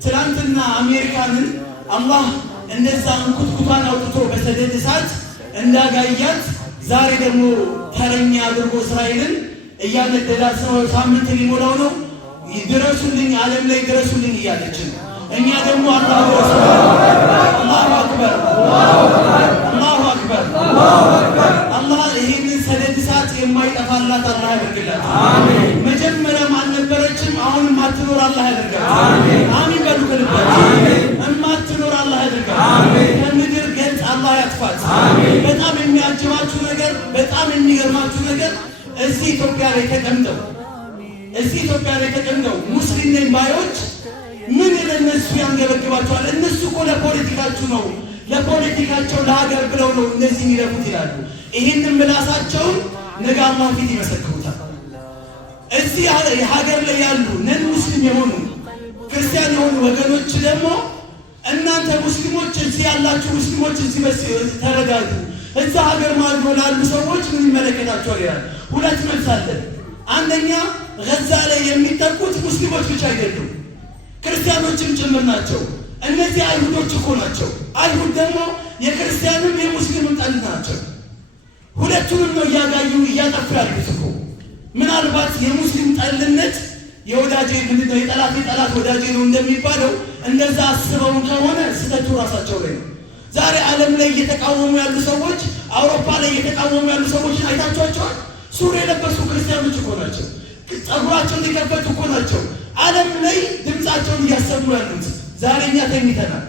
ትላንትና አሜሪካንን አላህ እንደዛ እንኩትኩታን አውጥቶ በሰደድ እሳት እንዳጋያት ዛሬ ደግሞ ተረኛ አድርጎ እስራኤልን እያነደዳት ነው። ሳምንት ሊሞላው ነው። ድረሱልኝ፣ ዓለም ላይ ድረሱልኝ እያለች ነው። እኛ ደግሞ አላሁ አክበር አላሁ አክበር። አላህ ይህንን ሰደድ እሳት የማይጠፋላት አላህ ያደርግላት። መጀመሪያም አልነበረችም፣ አሁንም ማትኖር አላህ ያደርጋት። አሚን በሉ ከልባችሁ። እማትኖር አላህ ያደርጋት። ከምድር ገጽ አላህ ያጥፋት። በጣም የሚያጅባችሁ ነገር፣ በጣም የሚገርማችሁ ነገር እዚህ ኢትዮጵያ ላይ ተቀምጠው ሙስሊም ነኝ ባዮች ምን ለነሱ ያንገበግባቸዋል? እነሱ እኮ ለፖለቲካችሁ ነው፣ ለፖለቲካቸው ለሀገር ብለው ነው እነዚህ የሚለፉት ይላሉ። ይህንን ምላሳቸውን ነገ አላህ ፊት ይመሰክሩታል። እዚህ ሀገር ላይ ያሉ ነን ሙስሊም የሆኑ ክርስቲያን የሆኑ ወገኖች ደግሞ እናንተ ሙስሊሞች፣ እዚህ ያላችሁ ሙስሊሞች እዚህ ተረጋጉ፣ እዛ ሀገር ማድሮ ላሉ ሰዎች ምን ይመለከታቸዋል ይላል። ሁለት መልስ አለን። አንደኛ ገዛ ላይ የሚጠቁት ሙስሊሞች ብቻ አይደሉም፣ ክርስቲያኖችም ጭምር ናቸው። እነዚህ አይሁዶች እኮ ናቸው። አይሁድ ደግሞ የክርስቲያንም የሙስሊምም ጠል ናቸው። ሁለቱንም ነው እያጋዩ እያጠፉ ያሉት እኮ። ምናልባት የሙስሊም ጠልነት የወዳጄ ምንድነው የጠላት ወዳጄ ነው እንደሚባለው እንደዛ አስበው ከሆነ ስህተቱ ራሳቸው ላይ ነው። ዛሬ ዓለም ላይ እየተቃወሙ ያሉ ሰዎች፣ አውሮፓ ላይ እየተቃወሙ ያሉ ሰዎችን አይታችኋቸዋል? ሱሪ የለበሱ ክርስቲያኖች እኮ ናቸው። ጸጉራቸውን የከፈቱ እኮ ናቸው። ዓለም ላይ ድምፃቸውን እያሰሙ ያሉት ዛሬ እኛ ተኝተናል።